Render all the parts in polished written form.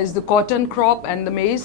is the cotton crop and the maize,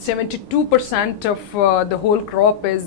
72% of the whole crop is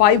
5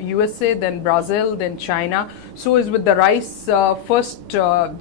USA, then Brazil, then China. So is with the rice, first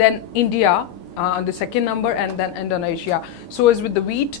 then India on the second number and then Indonesia. So is with the wheat,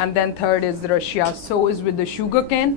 and then third is Russia. So is with the sugar cane.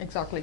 Exactly.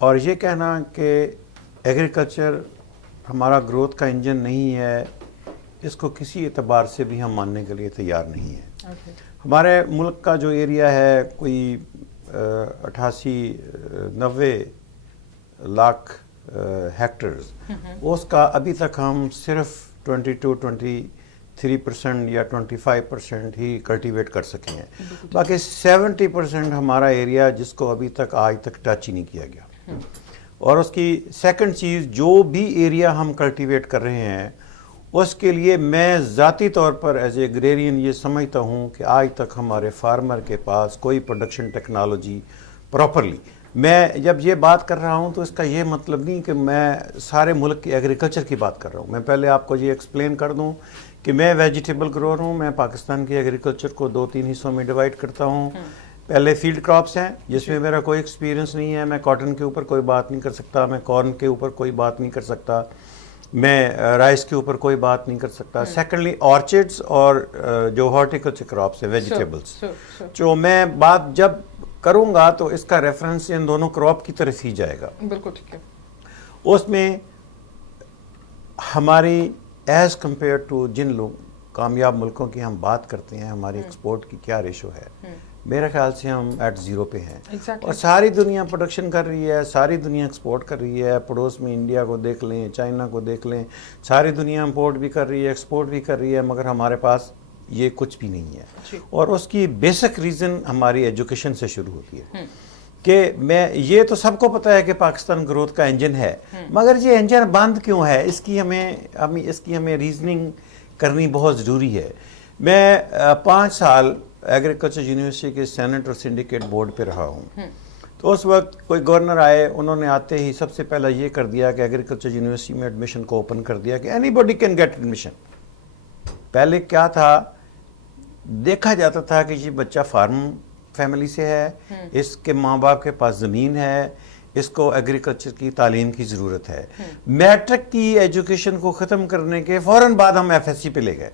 اور یہ کہنا کہ agriculture ہمارا growth کا engine نہیں ہے، اس کو کسی اعتبار سے بھی ہم ماننے کے لیے تیار نہیں ہیں۔ ہمارے ملک کا جو ایریا ہے کوئی 88-90 لاکھ ہیکٹرز، اس کا ابھی تک ہم صرف 22-23% یا 25% ہی کلٹیویٹ کر سکے ہیں، باقی 70% ہمارا ایریا جس کو ابھی تک آج تک ٹچ ہی نہیں کیا گیا۔ اور اس کی سیکنڈ چیز، جو بھی ایریا ہم کلٹیویٹ کر رہے ہیں اس کے لیے میں ذاتی طور پر ایز اے ایگریرین یہ سمجھتا ہوں کہ آج تک ہمارے فارمر کے پاس کوئی پروڈکشن ٹیکنالوجی پراپرلی، میں جب یہ بات کر رہا ہوں تو اس کا یہ مطلب نہیں کہ میں سارے ملک کی ایگریکلچر کی بات کر رہا ہوں۔ میں پہلے آپ کو یہ ایکسپلین کر دوں کہ میں ویجیٹیبل گروور ہوں، میں پاکستان کی ایگریکلچر کو 2-3 حصوں میں ڈیوائڈ کرتا ہوں۔ پہلے فیلڈ کراپس ہیں جس میں میرا کوئی ایکسپیرینس نہیں ہے، میں کاٹن کے اوپر کوئی بات نہیں کر سکتا، میں کارن کے اوپر کوئی بات نہیں کر سکتا، میں رائس کے اوپر کوئی بات نہیں کر سکتا۔ سیکنڈلی آرچڈس اور جو ہارٹیکلچر کراپس ہیں ویجیٹیبلس، جو میں بات جب کروں گا تو اس کا ریفرنس ان دونوں کراپ کی طرف ہی جائے گا۔ بالکل ٹھیک ہے۔ اس میں ہماری ایز کمپیئر ٹو جن لوگ کامیاب ملکوں کی ہم بات کرتے ہیں، ہماری ایکسپورٹ کی کیا ریشو ہے، میرے خیال سے ہم ایٹ 0 پہ ہیں۔ اور ساری دنیا پروڈکشن کر رہی ہے، ساری دنیا ایکسپورٹ کر رہی ہے، پڑوس میں انڈیا کو دیکھ لیں، چائنا کو دیکھ لیں، ساری دنیا امپورٹ بھی کر رہی ہے، ایکسپورٹ بھی کر رہی ہے، مگر ہمارے پاس یہ کچھ بھی نہیں ہے۔ اور اس کی بیسک ریزن ہماری ایجوکیشن سے شروع ہوتی ہے کہ میں یہ تو سب کو پتہ ہے کہ پاکستان گروتھ کا انجن ہے، مگر یہ انجن بند کیوں ہے، اس کی ہمیں ریزننگ کرنی بہت ضروری ہے۔ میں 5 سال ایگریکلچر یونیورسٹی کے سینٹ اور سنڈیکیٹ بورڈ پہ رہا ہوں، تو اس وقت کوئی گورنر آئے، انہوں نے آتے ہی سب سے پہلا یہ کر دیا کہ ایگریکلچر یونیورسٹی میں ایڈمیشن کو اوپن کر دیا کہ anybody can get admission. پہلے کیا تھا، دیکھا جاتا تھا کہ یہ بچہ فارم فیملی سے ہے، اس کے ماں باپ کے پاس زمین ہے، اس کو ایگریکلچر کی تعلیم کی ضرورت ہے۔ میٹرک کی ایجوکیشن کو ختم کرنے کے فوراً بعد ہم ایف ایس سی پہ لے گئے،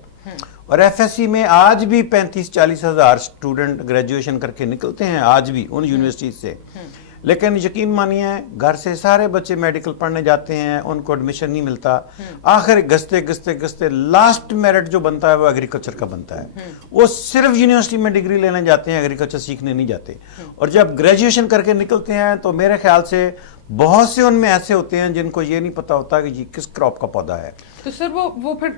اور ایف ایس سی میں آج بھی 35-40 ہزار اسٹوڈنٹ گریجویشن کر کے نکلتے ہیں آج بھی ان یونیورسٹیز سے۔ لیکن یقین مانیے گھر سے سارے بچے میڈیکل پڑھنے جاتے ہیں، ان کو ایڈمیشن نہیں ملتا، آخر گستے لاسٹ میرٹ جو بنتا ہے وہ ایگریکلچر کا بنتا ہے۔ وہ صرف یونیورسٹی میں ڈگری لینے جاتے ہیں، ایگریکلچر سیکھنے نہیں جاتے، اور جب گریجویشن کر کے نکلتے ہیں تو میرے خیال سے بہت سے ان میں ایسے ہوتے ہیں جن کو یہ نہیں پتا ہوتا کہ یہ کس کراپ کا پودا ہے۔ تو سر وہ پھر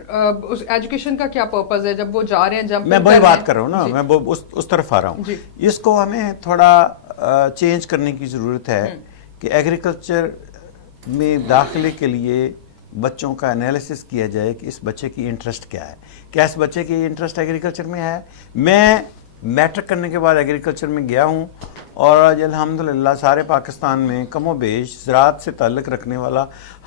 اس ایجوکیشن کا کیا پرپز ہے جب وہ جا رہے ہیں، جب میں وہی بات کر رہا ہوں نا، میں اس طرف آ رہا ہوں۔ اس کو ہمیں تھوڑا چینج کرنے کی ضرورت ہے کہ ایگریکلچر میں داخلے کے لیے بچوں کا انالیسس کیا جائے کہ اس بچے کی انٹرسٹ کیا ہے، کیا اس بچے کی انٹرسٹ ایگریکلچر میں ہے۔ میں میٹرک کرنے کے بعد ایگریکلچر میں گیا ہوں، اور آج الحمدللہ سارے پاکستان میں کم و بیش زراعت سے تعلق رکھنے والا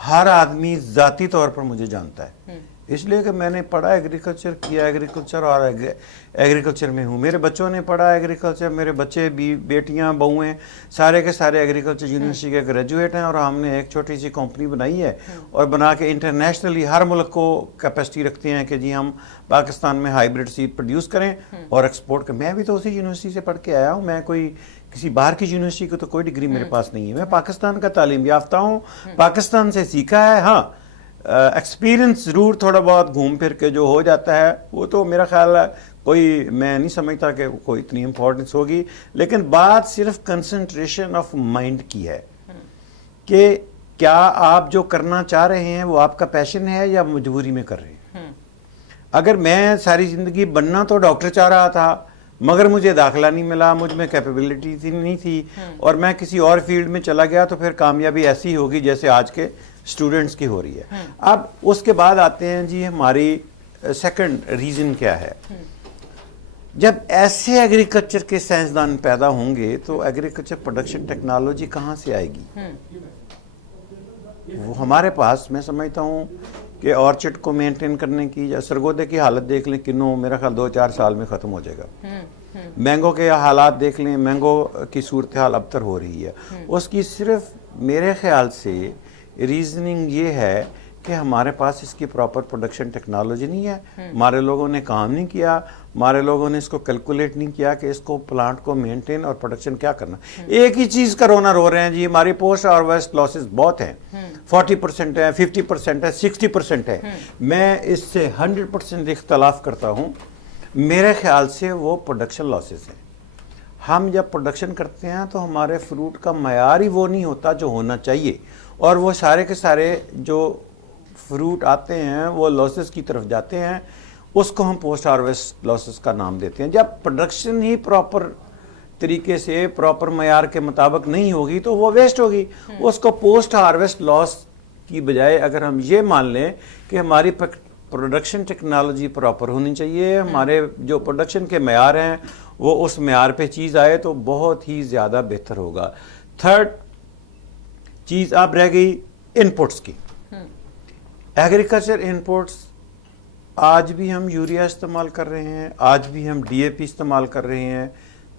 ہر آدمی ذاتی طور پر مجھے جانتا ہے، اس لیے کہ میں نے پڑھا ایگریکلچر، کیا ایگریکلچر، اور ایگریکلچر میں ہوں۔ میرے بچوں نے پڑھا ایگریکلچر، میرے بچے بھی، بیٹیاں، بہویں، سارے کے سارے ایگریکلچر یونیورسٹی کے گریجویٹ ہیں، اور ہم نے ایک چھوٹی سی کمپنی بنائی ہے اور بنا کے انٹرنیشنلی ہر ملک کو کیپیسٹی رکھتے ہیں کہ جی ہم پاکستان میں ہائیبریڈ سیڈ پروڈیوس کریں اور ایکسپورٹ کریں۔ میں بھی تو اسی یونیورسٹی سے پڑھ کے آیا ہوں، میں کوئی کسی باہر کی یونیورسٹی کو تو کوئی ڈگری میرے پاس نہیں ہے، میں پاکستان کا تعلیم یافتہ ہوں، پاکستان سے سیکھا ہے۔ ہاں ایکسپیرینس ضرور تھوڑا بہت گھوم پھر کے جو ہو جاتا ہے وہ تو میرا خیال ہے کوئی، میں نہیں سمجھتا کہ کوئی اتنی امپورٹنس ہوگی، لیکن بات صرف کنسنٹریشن آف مائنڈ کی ہے کہ کیا آپ جو کرنا چاہ رہے ہیں وہ آپ کا پیشن ہے یا مجبوری میں کر رہے ہیں۔ اگر میں ساری زندگی بننا تو ڈاکٹر چاہ رہا تھا، مگر مجھے داخلہ نہیں ملا، مجھ میں کیپیبلٹی نہیں تھی، اور میں کسی اور فیلڈ میں چلا گیا، تو پھر کامیابی ایسی ہوگی جیسے آج کے اسٹوڈنٹس کی ہو رہی ہے۔ اب اس کے بعد آتے ہیں جی ہماری سیکنڈ ریزن کیا ہے۔ جب ایسے ایگریکلچر کے سائنسدان پیدا ہوں گے تو ایگریکلچر پروڈکشن ٹیکنالوجی کہاں سے آئے گی؟ وہ ہمارے پاس، میں سمجھتا ہوں کہ آرچڈ کو مینٹین کرنے کی، یا سرگودے کی حالت دیکھ لیں، کنوں میرا خیال 2-4 سال میں ختم ہو جائے گا۔ مینگو کے حالات دیکھ لیں، مینگو کی صورتحال ابتر ہو رہی ہے۔ اس کی صرف میرے خیال سے ریزننگ یہ ہے کہ ہمارے پاس اس کی پراپر پروڈکشن ٹیکنالوجی نہیں ہے, ہمارے لوگوں نے کام نہیں کیا, ہمارے لوگوں نے اس کو کیلکولیٹ نہیں کیا کہ اس کو پلانٹ کو مینٹین اور پروڈکشن کیا کرنا. ایک ہی چیز کا رونا رو رہے ہیں جی, ہماری پوسٹ ہارویسٹ لاسز بہت ہیں, 40% ہے, 50% ہے, 60% ہے. میں اس سے 100% اختلاف کرتا ہوں. میرے خیال سے وہ پروڈکشن لاسز ہیں. ہم جب پروڈکشن کرتے ہیں تو ہمارے فروٹ کا معیار ہی وہ نہیں ہوتا جو ہونا چاہیے, اور وہ سارے کے سارے جو فروٹ آتے ہیں وہ لاسز کی طرف جاتے ہیں. اس کو ہم پوسٹ ہارویسٹ لاسز کا نام دیتے ہیں. جب پروڈکشن ہی پراپر طریقے سے پراپر معیار کے مطابق نہیں ہوگی تو وہ ویسٹ ہوگی. اس کو پوسٹ ہارویسٹ لاس کی بجائے اگر ہم یہ مان لیں کہ ہماری پروڈکشن ٹیکنالوجی پراپر ہونی چاہیے, ہمارے جو پروڈکشن کے معیار ہیں وہ اس معیار پہ چیز آئے تو بہت ہی زیادہ بہتر ہوگا. تھرڈ چیز اب رہ گئی انپوٹس کی. ایگریکلچر انپوٹس, آج بھی ہم یوریا استعمال کر رہے ہیں, آج بھی ہم ڈی اے پی استعمال کر رہے ہیں,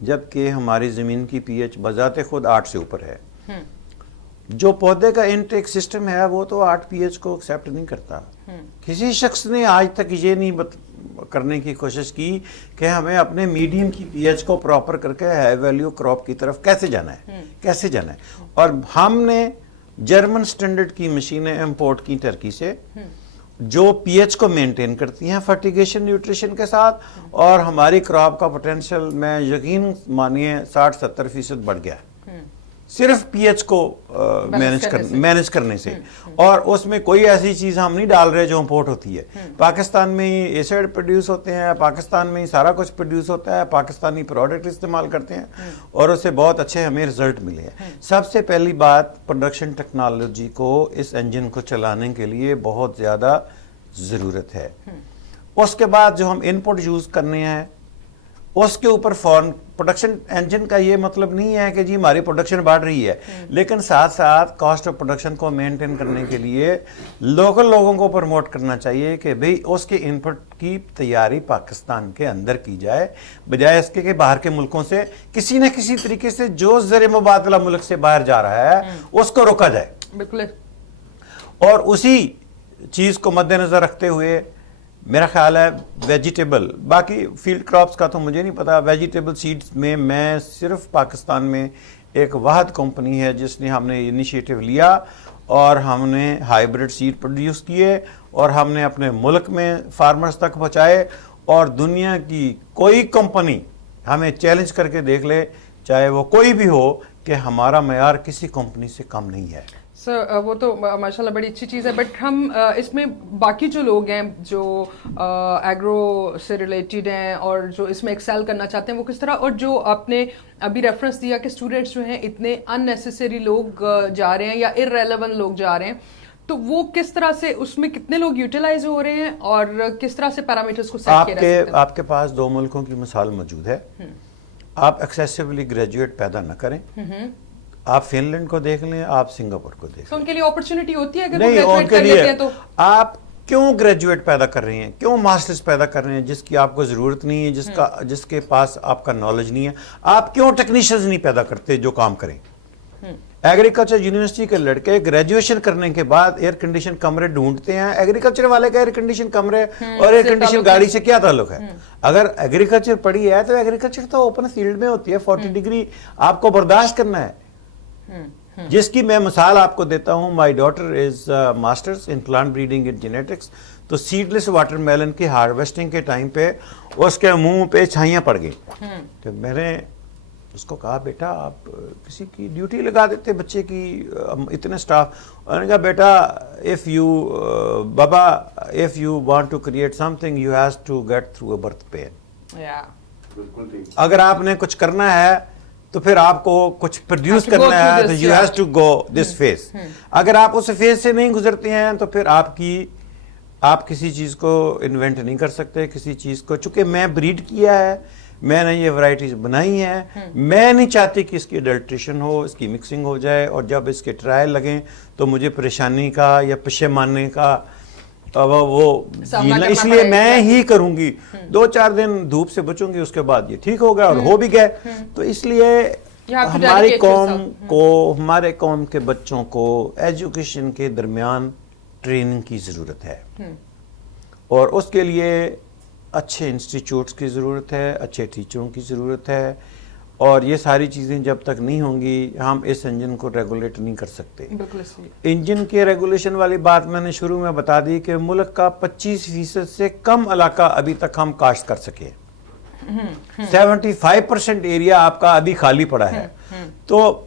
جبکہ ہماری زمین کی پی ایچ بذات خود 8 سے اوپر ہے. جو پودے کا انٹیک سسٹم ہے وہ تو 8 پی ایچ کو ایکسیپٹ نہیں کرتا. کسی شخص نے آج تک یہ نہیں کرنے کی کوشش کی کہ ہمیں اپنے میڈیم کی پی ایچ کو پراپر کر کے ہائی ویلیو کراپ کی طرف کیسے جانا ہے. اور ہم نے جرمن سٹینڈرڈ کی مشینیں امپورٹ کی ٹرکی سے جو پی ایچ کو مینٹین کرتی ہیں فرٹیگیشن نیوٹریشن کے ساتھ, اور ہماری کراپ کا پوٹینشیل میں یقین مانیے 60-70% بڑھ گیا صرف پی ایچ کو مینج کرنے سے. اور اس میں کوئی ایسی چیز ہم نہیں ڈال رہے جو امپورٹ ہوتی ہے. پاکستان میں ہی ایسڈ پروڈیوس ہوتے ہیں, پاکستان میں ہی سارا کچھ پروڈیوس ہوتا ہے, پاکستانی پروڈکٹ استعمال کرتے ہیں اور اس سے بہت اچھے ہمیں رزلٹ ملے ہیں. سب سے پہلی بات, پروڈکشن ٹیکنالوجی کو اس انجن کو چلانے کے لیے بہت زیادہ ضرورت ہے. اس کے بعد جو ہم ان پٹ یوز کرنے ہیں اس کے اوپر فورن پروڈکشن انجن کا یہ مطلب نہیں ہے کہ جی ہماری پروڈکشن بڑھ رہی ہے, لیکن ساتھ ساتھ کاسٹ آف پروڈکشن کو مینٹین کرنے کے لیے لوکل لوگوں کو پروموٹ کرنا چاہیے کہ بھئی اس کے ان پٹ کی تیاری پاکستان کے اندر کی جائے, بجائے اس کے کہ باہر کے ملکوں سے کسی نہ کسی طریقے سے جو زر مبادلہ ملک سے باہر جا رہا ہے اس کو روکا جائے. بالکل. اور اسی چیز کو مد نظر رکھتے ہوئے میرا خیال ہے ویجیٹیبل, باقی فیلڈ کراپس کا تو مجھے نہیں پتا, ویجیٹیبل سیڈز میں صرف پاکستان میں ایک واحد کمپنی ہے جس نے ہم نے انیشیٹو لیا اور ہم نے ہائیبریڈ سیڈ پروڈیوس کیے اور ہم نے اپنے ملک میں فارمرز تک پہنچائے. اور دنیا کی کوئی کمپنی ہمیں چیلنج کر کے دیکھ لے, چاہے وہ کوئی بھی ہو, کہ ہمارا معیار کسی کمپنی سے کم نہیں ہے. سر وہ تو ماشاءاللہ بڑی اچھی چیز ہے, بٹ ہم اس میں باقی جو لوگ ہیں جو ایگرو سے ریلیٹڈ ہیں اور جو اس میں ایکسیل کرنا چاہتے ہیں وہ کس طرح, اور جو آپ نے ابھی ریفرنس دیا کہ اسٹوڈنٹس جو ہیں اتنے ان نیسیسری لوگ جا رہے ہیں یا ارریلیونٹ لوگ جا رہے ہیں, تو وہ کس طرح سے اس میں کتنے لوگ یوٹیلائز ہو رہے ہیں اور کس طرح سے پیرامیٹرز کو سیٹ کیا جا سکتا ہے؟ آپ کے پاس 2 ملکوں کی مثال موجود ہے. آپ ایکسیسیولی گریجویٹ پیدا نہ کریں. آپ فن لینڈ کو دیکھ لیں, آپ سنگاپور کو دیکھ لیں. ان کے لیے اپرچونٹی ہوتی ہے اگر وہ گریجویٹ کر لیتے ہیں تو. آپ کیوں گریجویٹ پیدا کر رہے ہیں, کیوں ماسٹرز پیدا کر رہے ہیں جس کی آپ کو ضرورت نہیں ہے, جس کے پاس آپ کا نالج نہیں ہے. آپ کیوں ٹیکنیشینز نہیں پیدا کرتے جو کام کریں. ایگریکلچر یونیورسٹی کے لڑکے گریجویشن کرنے کے بعد ایئر کنڈیشن کمرے ڈھونڈتے ہیں. ایگریکلچر والے کا ایئر کنڈیشن کمرے اور ایئر کنڈیشن گاڑی سے کیا تعلق ہے؟ اگر ایگریکلچر پڑھی ہے تو ایگریکلچر تو اوپن فیلڈ میں ہوتی ہے, 40 ڈگری آپ کو برداشت کرنا ہے. جس کی میں مثال آپ کو دیتا ہوں, my daughter is masters in plant breeding and genetics. تو سیڈ لیس واٹر میلن کی ہارویسٹنگ کے ٹائم پہ اس کے منہ پہ چھائیاں پڑ گئی. تو میں نے اس کو کہا بیٹا آپ کسی کی ڈیوٹی لگا دیتے بچے کی, اتنے سٹاف. انہوں نے کہا بیٹا if you want to create something you have to get through a birth pain. اگر آپ نے کچھ کرنا ہے تو پھر آپ کو کچھ پروڈیوس کرنا ہے تو you have to go this phase. اگر آپ اس فیز سے نہیں گزرتے ہیں تو پھر آپ کسی چیز کو انوینٹ نہیں کر سکتے. کسی چیز کو, چونکہ میں بریڈ کیا ہے, میں نے یہ ورائٹیز بنائی ہیں, میں نہیں چاہتی کہ اس کی اڈلٹریشن ہو, اس کی مکسنگ ہو جائے اور جب اس کے ٹرائل لگیں تو مجھے پریشانی کا یا پشیمانی کا وہ اس لیے میں ہی کروں گی. 2-4 دن دھوپ سے بچوں گی, اس کے بعد یہ ٹھیک ہوگا اور ہو بھی گئے. تو اس لیے ہماری قوم کو, ہمارے قوم کے بچوں کو ایجوکیشن کے درمیان ٹریننگ کی ضرورت ہے اور اس کے لیے اچھے انسٹیٹیوٹس کی ضرورت ہے, اچھے ٹیچروں کی ضرورت ہے, اور یہ ساری چیزیں جب تک نہیں ہوں گی ہم اس انجن کو ریگولیٹ نہیں کر سکتے. انجن کے ریگولیشن والی بات میں نے شروع میں بتا دی کہ ملک کا 25% سے کم علاقہ ابھی تک ہم کاشت کر سکے. 75% ایریا آپ کا ابھی خالی پڑا ہے, تو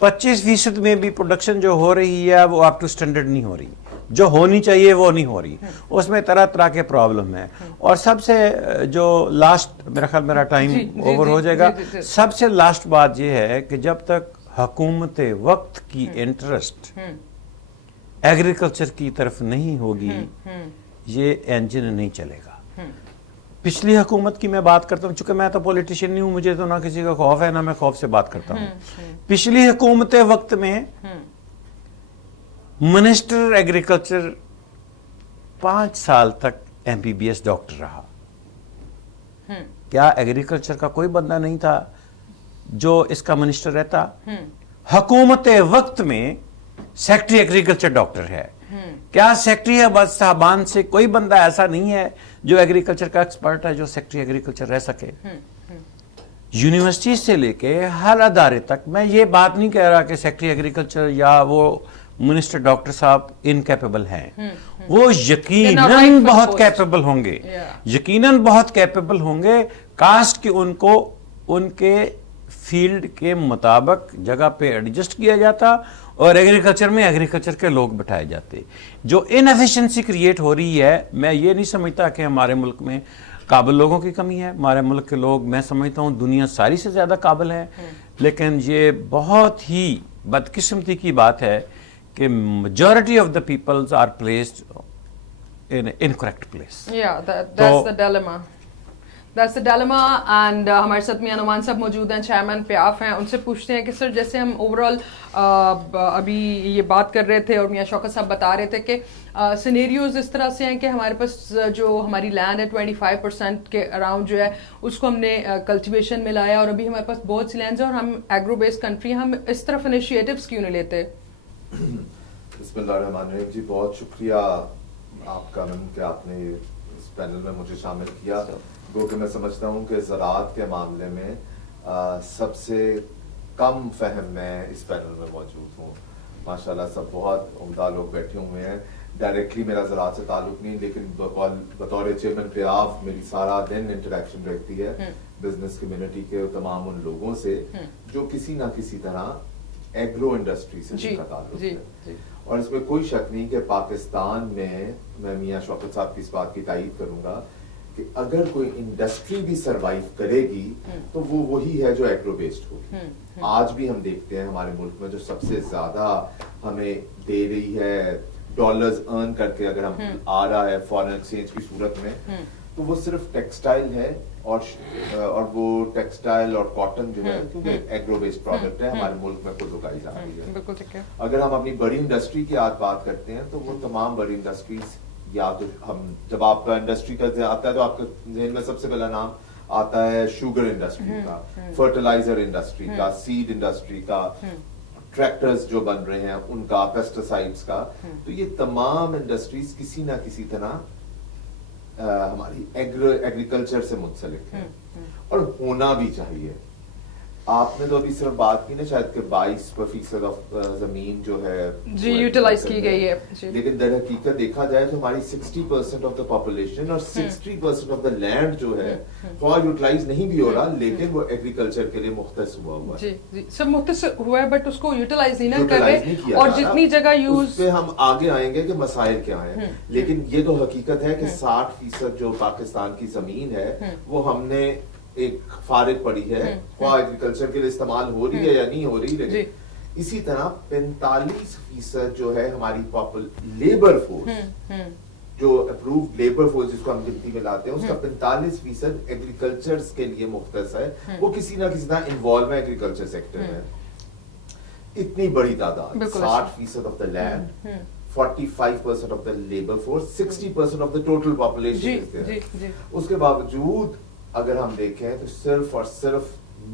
25% میں بھی پروڈکشن جو ہو رہی ہے وہ اپ ٹو سٹینڈرڈ نہیں ہو رہی, جو ہونی چاہیے وہ نہیں ہو رہی, اس میں طرح طرح کے پرابلم ہیں. اور سب سے جو لاسٹ, میرا خیال میرا ٹائم اوور ہو جائے گا, سب سے لاسٹ بات یہ ہے کہ جب تک حکومت وقت کی انٹرسٹ ایگریکلچر کی طرف نہیں ہوگی یہ انجن نہیں چلے گا. پچھلی حکومت کی میں بات کرتا ہوں, چونکہ میں تو پولیٹیشین نہیں ہوں, مجھے تو نہ کسی کا خوف ہے نہ میں خوف سے بات کرتا ہوں. پچھلی حکومت وقت میں منسٹر ایگریکلچر 5 سال تک MBBS ڈاکٹر رہا. کیا ایگریکلچر کا کوئی بندہ نہیں تھا جو اس کا منسٹر رہتا؟ حکومت وقت میں سیکٹری ایگریکلچر ڈاکٹر ہے. کیا سیکٹری صاحبان سے کوئی بندہ ایسا نہیں ہے جو ایگریکلچر کا ایکسپرٹ ہے جو سیکٹری ایگریکلچر رہ سکے؟ یونیورسٹی سے لے کے ہر ادارے تک. میں یہ بات نہیں کہہ رہا کہ سیکٹری ایگریکلچر یا وہ منسٹر ڈاکٹر صاحب انکیپیبل ہیں, وہ یقیناً بہت کیپیبل ہوں گے, یقیناً بہت کیپیبل ہوں گے. کاسٹ کہ ان کو ان کے فیلڈ کے مطابق جگہ پہ ایڈجسٹ کیا جاتا اور ایگریکلچر میں ایگریکلچر کے لوگ بٹھائے جاتے. جو انیفیشنسی کریٹ ہو رہی ہے, میں یہ نہیں سمجھتا کہ ہمارے ملک میں قابل لوگوں کی کمی ہے. ہمارے ملک کے لوگ میں سمجھتا ہوں دنیا ساری سے زیادہ قابل ہے, لیکن یہ بہت ہی بدقسمتی کی بات ہے کہ majority of the peoples are placed in an incorrect place. Yeah, that's the dilemma. That's the dilemma. And ہمارے ساتھ میاں نعمان صاحب موجود ہیں, چیئرمین پیاف ہیں. ان سے پوچھتے ہیں کہ سر جیسے ہم اوورآل ابھی یہ بات کر رہے تھے اور میاں شوکت صاحب بتا رہے تھے کہ سینیریوز اس طرح سے ہیں کہ ہمارے پاس جو ہماری لینڈ ہے 25% کے اراؤنڈ جو ہے اس کو ہم نے کلٹیویشن میں لایا, اور ابھی ہمارے پاس بہت سی لینڈز ہیں اور ہم ایگرو بیسڈ کنٹری, ہم اس طرف انیشیٹیوز کیوں نہیں لیتے؟ بسم اللہ الرحمن الرحیم. جی بہت شکریہ آپ کا میم کہ آپ نے اس پینل میں مجھے شامل کیا. گو کہ میں سمجھتا ہوں کہ زراعت کے معاملے میں سب سے کم فہم میں اس پینل میں موجود ہوں. ماشاءاللہ سب بہت عمدہ لوگ بیٹھے ہوئے ہیں. ڈائریکٹلی میرا زراعت سے تعلق نہیں, لیکن بطور چیئرمین پیاف میری سارا دن انٹریکشن رہتی ہے بزنس کمیونٹی کے تمام ان لوگوں سے جو کسی نہ کسی طرح ایگرو انڈسٹری سے جن کا تعلق ہے. اور اس میں کوئی شک نہیں کہ پاکستان میں میاں شوکت صاحب کی اس بات کی تائید کروں گا کہ اگر کوئی انڈسٹری بھی سروائیو کرے گی تو وہ وہی ہے جو ایگرو بیسڈ ہوگی. آج بھی ہم دیکھتے ہیں ہمارے ملک میں جو سب سے زیادہ ہمیں دے رہی ہے ڈالرز ارن کر کے اگر ہم آ رہا ہے فارن ایکسچینج کی صورت میں, تو وہ صرف ٹیکسٹائل ہے اور وہ ٹیکسٹائل اور کاٹن جو ہے کیونکہ ایگرو بیسڈ پروڈکٹ ہے ہمارے ملک میں خود اگائی جا رہی ہے. اگر ہم اپنی بڑی انڈسٹری کی بات کرتے ہیں تو وہ تمام بڑی انڈسٹریز, یا تو ہم جب آپ کا انڈسٹری کا آتا ہے تو آپ کے ذہن میں سب سے پہلا نام آتا ہے شوگر انڈسٹری کا, فرٹیلائزر انڈسٹری کا, سیڈ انڈسٹری کا, ٹریکٹرز جو بن رہے ہیں ان کا, پیسٹیسائڈز کا. تو یہ تمام انڈسٹریز کسی نہ کسی طرح ہماری ایگریکلچر سے منسلک ہے اور ہونا بھی چاہیے. آپ نے تو ابھی صرف بات کی نا شاید کہ 22% آف زمین جو ہے جی یوٹیلائز کی گئی ہے, لیکن در حقیقت دیکھا جائے تو ہماری 60% آف دا پاپولیشن اور 60% آف دا لینڈ جو ہے وہ یوٹیلائز نہیں بھی ہو رہا, لیکن وہ ایگریکلچر کے لیے مختص ہوا ہے. جی جی سب مختص ہوا ہے, بٹ اس کو یوٹیلائز نہیں کر رہے, اور جتنی جگہ یوز پہ ہم آگے آئیں گے کہ مسائل کیا ہیں. لیکن یہ تو حقیقت ہے کہ 60% جو پاکستان کی زمین ہے وہ ہم نے ایک فارغ پڑی ہے, خواہ ایگریکلچر کے لیے استعمال ہو رہی ہے یا نہیں ہو رہی, لیکن اسی طرح 45% جو ہے ہماری لیبر فورس جو اپرووڈ لیبر فورس جس کو ہم گنتی میں لاتے ہیں اس کا 45% ایگریکلچر کے لیے مختص ہے. وہ کسی نہ کسی طرح انوالو ہے ایگریکلچر سیکٹر میں. اتنی بڑی تعداد 60% of the land, 45% of the labour force, 60% of the total population. اس کے باوجود اگر ہم دیکھیں تو صرف اور صرف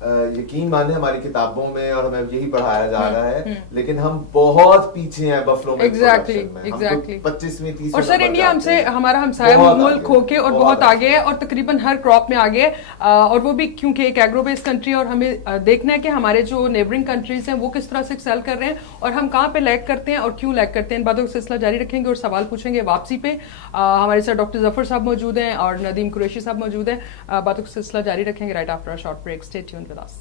یقین مانے ہماری کتابوں میں اور ہمیں یہی پڑھایا جا رہا ہے لیکن ہم بہت پیچھے ہیں بفلو میں ایگزیکٹلی 25ویں 30ویں اور سر انڈیا ہم سے ہمارا ہمسایہ ملک ہو کے اور بہت آگے ہے اور تقریباً ہر کراپ میں آگے ہے اور وہ بھی کیونکہ ایک ایگرو بیس کنٹری اور ہمیں دیکھنا ہے کہ ہمارے جو نیبرنگ کنٹریز ہیں وہ کس طرح سے ایکسیل کر رہے ہیں اور ہم کہاں پہ لیگ کرتے ہیں اور کیوں لیگ کرتے ہیں. ان باتوں کا سلسلہ جاری رکھیں گے اور سوال پوچھیں گے واپسی پہ. ہمارے ساتھ ڈاکٹر ظفر صاحب موجود ہیں اور ندیم قریشی صاحب موجود ہیں. باتوں کا سلسلہ جاری رکھیں گے right after a short break. Stay tuned with us.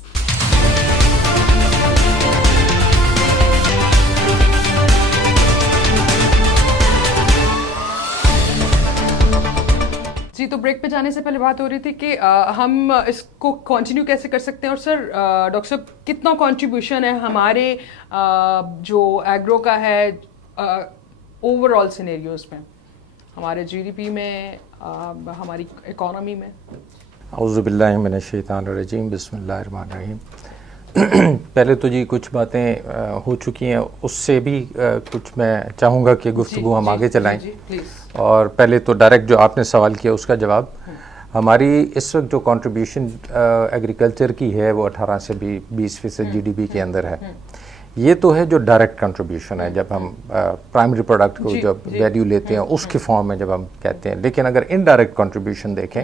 جی تو بریک پہ جانے سے پہلے بات ہو رہی تھی کہ ہم اس کو کنٹینیو کیسے کر سکتے ہیں اور سر ڈاکٹر صاحب کتنا کنٹریبیوشن ہے ہمارے جو ایگرو کا ہے اوور آل سینیریوز میں, ہمارے جی ڈی پی میں, ہماری اکانومی میں. اعوذ باللہ من الشیطان الرجیم, بسم اللہ الرحمن الرحیم. پہلے تو جی کچھ باتیں ہو چکی ہیں, اس سے بھی کچھ میں چاہوں گا کہ گفتگو ہم آگے چلائیں. اور پہلے تو ڈائریکٹ جو آپ نے سوال کیا اس کا جواب, ہماری اس وقت جو کنٹریبیوشن ایگریکلچر کی ہے وہ 18 سے 20% جی ڈی پی کے اندر ہے. یہ تو ہے جو ڈائریکٹ کنٹریبیوشن ہے, جب ہم پرائمری پروڈکٹ کو جب ویلیو لیتے ہیں اس کے فارم میں جب ہم کہتے ہیں. لیکن اگر انڈائریکٹ کنٹریبیوشن دیکھیں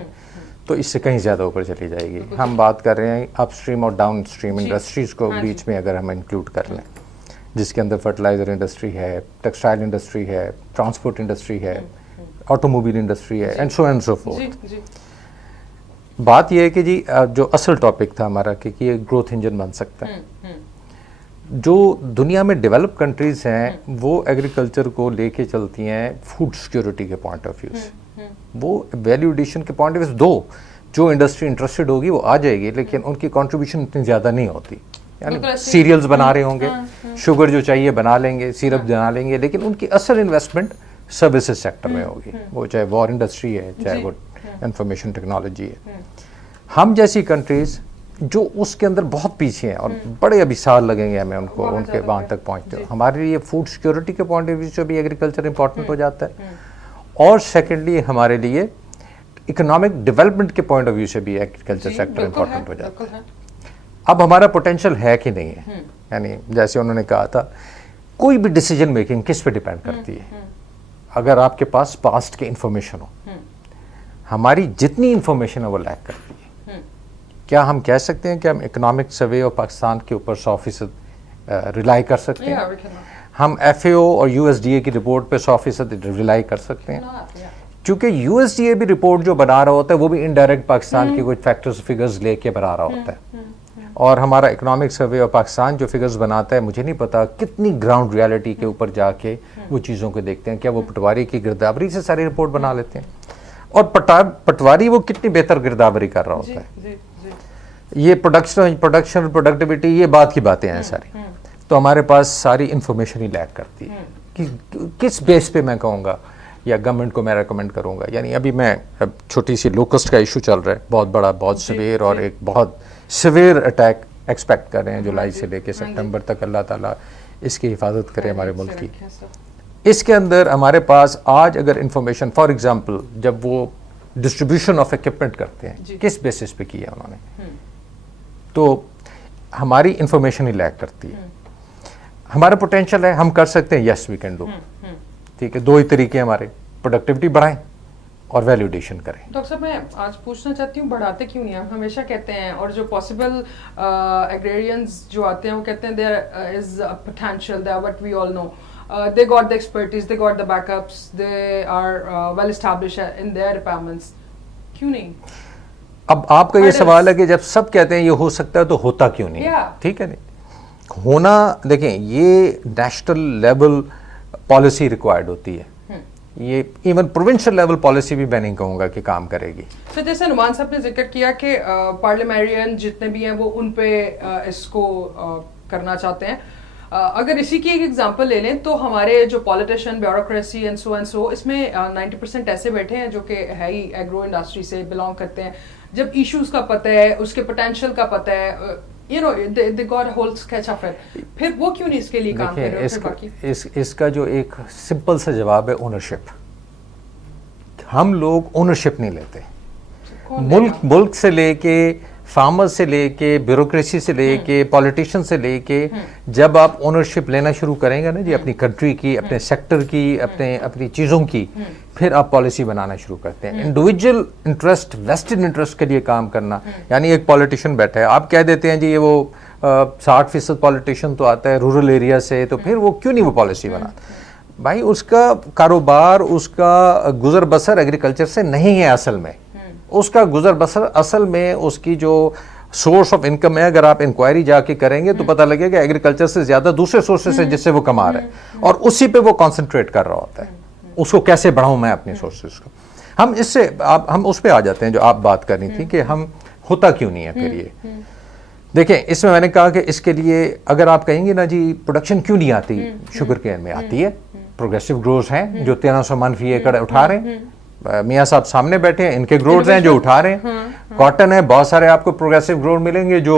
تو اس سے کہیں زیادہ اوپر چلی جائے گی. ہم بات کر رہے ہیں اپ اسٹریم اور ڈاؤن اسٹریم انڈسٹریز کو بیچ میں اگر ہم انکلوڈ کر لیں, جس کے اندر فرٹیلائزر انڈسٹری ہے, ٹیکسٹائل انڈسٹری ہے, ٹرانسپورٹ انڈسٹری ہے, آٹو موبائل انڈسٹری ہے, and so and so forth. بات یہ ہے کہ جی جو اصل ٹاپک تھا ہمارا کہ یہ گروتھ انجن بن سکتا ہے. جو دنیا میں ڈیولپ کنٹریز ہیں وہ ایگریکلچر کو لے کے چلتی ہیں فوڈ سیکیورٹی کے پوائنٹ آف ویو سے. وہ ویلیو ایڈیشن کے پوائنٹ آف ویو دو جو انڈسٹری انٹرسٹڈ ہوگی وہ آ جائے گی, لیکن ان کی کنٹریبیوشن اتنی زیادہ نہیں ہوتی. یعنی سیریلز بنا رہے ہوں گے, شوگر جو چاہیے بنا لیں گے, سیرپ بنا لیں گے, لیکن ان کی اصل انویسٹمنٹ سروسز سیکٹر میں ہوگی, وہ چاہے وار انڈسٹری ہے, چاہے وہ انفارمیشن ٹیکنالوجی ہے. ہم جیسی کنٹریز جو اس کے اندر بہت پیچھے ہیں اور بڑے ابھی سال لگیں گے ہمیں ان کو ان کے وہاں تک پہنچتے ہو. ہمارے لیے فوڈ سیکیورٹی کے پوائنٹ آف ویو سے بھی ایگریکلچر امپورٹنٹ ہو جاتا ہے, اور سیکنڈلی ہمارے لیے اکنامک ڈیولپمنٹ کے پوائنٹ آف ویو سے بھی ایگریکلچر سیکٹر امپورٹنٹ ہو جاتا ہے. اب ہمارا پوٹینشیل ہے کہ نہیں ہے, یعنی جیسے انہوں نے کہا تھا کوئی بھی ڈیسیجن میکنگ کس پہ ڈیپینڈ کرتی ہے. اگر آپ کے پاس پاسٹ کی انفارمیشن ہو, ہماری جتنی انفارمیشن ہے وہ لیک کرتی ہے. کیا ہم کہہ سکتے ہیں کہ ہم اکنامک سروے آف پاکستان کے اوپر 100% ریلائی کر سکتے ہیں؟ ہم ایف اے او اور یو ایس ڈی اے کی رپورٹ پہ 100% ریلائی کر سکتے ہیں؟ چونکہ یو ایس ڈی اے بھی رپورٹ جو بنا رہا ہوتا ہے وہ بھی انڈائریکٹ پاکستان کے کچھ فیکٹرز فگرز لے کے بنا رہا ہوتا ہے. اور ہمارا اکنامک سروے آف پاکستان جو فگرز بناتا ہے, مجھے نہیں پتا کتنی گراؤنڈ ریالٹی کے اوپر جا کے وہ چیزوں کو دیکھتے ہیں. کیا وہ پٹواری کی گردابری سے ساری رپورٹ بنا لیتے ہیں؟ اور پٹواری وہ کتنی بہتر گردابری کر رہا ہوتا ہے. یہ پروڈکشن پروڈکٹیوٹی یہ بات کی باتیں ہیں ساری. تو ہمارے پاس ساری انفارمیشن ہی لیک کرتی ہے کہ کس بیس پہ میں کہوں گا یا گورنمنٹ کو میں ریکمینڈ کروں گا. یعنی ابھی میں چھوٹی سی لوکسٹ کا ایشو چل رہا ہے, بہت بڑا, بہت سویر, اور ایک بہت سویر اٹیک ایکسپیکٹ کر رہے ہیں جولائی سے لے کے سپٹمبر تک. اللہ تعالیٰ اس کی حفاظت کرے ہمارے ملک کی. اس کے اندر ہمارے پاس آج اگر انفارمیشن فار ایگزامپل جب وہ ڈسٹریبیوشن آف ایکوپمنٹ کرتے ہیں کس بیسس پہ کیا انہوں نے, تو ہماری انفارمیشن ہی لیک کرتی ہے. ہمارا پوٹینشیل ہے, ہم کر سکتے ہیں, یس وی کین ڈو. ٹھیک ہے, دو ہی طریقے ہمارے, پروڈکٹیوٹی بڑھائیں اور ویلیو ایڈیشن کریں. ڈاکٹر صاحب میں آج پوچھنا چاہتی ہوں بڑھاتے کیوں نہیں؟ ہم ہمیشہ کہتے ہیں اور جو پاسبل ایگریرینز جو آتے ہیں وہ کہتے ہیں there is potential, they are what we all know, they got the expertise, they got the backups, they are well established in their requirements. کیوں نہیں؟ اب آپ کا یہ سوال ہے کہ جب سب کہتے ہیں یہ ہو سکتا ہے تو ہوتا کیوں نہیں؟ ٹھیک ہے, نہیں ہونا. دیکھیں یہ نیشنل لیول پالیسی ریکوائرڈ ہوتی ہے, یہ ایون پروونشل لیول پالیسی بھی میں نہیں کہوں گا کہ کام کرے گی. تو جیسے نعمان صاحب نے ذکر کیا کہ پارلیمنٹرین جتنے بھی ہیں وہ ان پہ اس کو کرنا چاہتے ہیں. اگر اسی کی ایک ایگزامپل لے لیں تو ہمارے جو پالیٹیشین, بیوروکریسی اینڈ سو اس میں 90% ایسے بیٹھے ہیں جو کہ ہے ہی ایگرو انڈسٹری سے بلانگ کرتے ہیں. جب ایشوز کا پتہ ہے, اس کے پوٹینشیل کا پتہ ہے, you know they got a whole sketch of it, پھر وہ کیوں نہیں اس کے لیے کام کر رہے ہیں؟ اس کا جو ایک سمپل سا جواب ہے اونرشپ. ہم لوگ اونرشپ نہیں لیتے. ملک سے لے کے فارمر سے لے کے بیوروکریسی سے لے کے پولیٹیشین سے لے کے جب آپ اونرشپ لینا شروع کریں گے نا جی اپنی کنٹری کی, اپنے سیکٹر کی, اپنی چیزوں کی, پھر آپ پالیسی بنانا شروع کرتے ہیں. انڈیویجول انٹرسٹ, ویسٹڈ انٹرسٹ کے لیے کام کرنا, یعنی ایک پولیٹیشین بیٹھا ہے, آپ کہہ دیتے ہیں جی یہ وہ 60% پولیٹیشین تو آتا ہے رورل ایریا سے, تو پھر وہ کیوں نہیں وہ پالیسی بناتا؟ بھائی اس کا کاروبار, اس کا گزر بسر ایگریکلچر سے نہیں ہے اصل میں. اس کا گزر بسر اصل میں اس کی جو سورس آف انکم ہے, اگر آپ انکوائری جا کے کریں گے تو پتہ لگے گا ایگریکلچر سے زیادہ دوسرے سورسز سے جس سے وہ کما رہے ہیں, اور اسی پہ وہ کانسنٹریٹ کر رہا ہوتا ہے. اس کو کیسے بڑھاؤں میں اپنے سورسز کو. ہم اس سے ہم اس پہ آ جاتے ہیں جو آپ بات کرنی تھی کہ ہم ہوتا کیوں نہیں ہے پھر یہ. دیکھیں اس میں نے کہا کہ اس کے لیے اگر آپ کہیں گے نا جی پروڈکشن کیوں نہیں آتی, شوگر کین میں آتی ہے. پروگریسو گروز ہیں جو 1300 منفی ایکڑ اٹھا رہے ہیں, میاں صاحب سامنے بیٹھے ہیں, ان کے گروز ہیں جو اٹھا رہے ہیں. کاٹن ہے, بہت سارے آپ کو پروگریسو گروز ملیں گے جو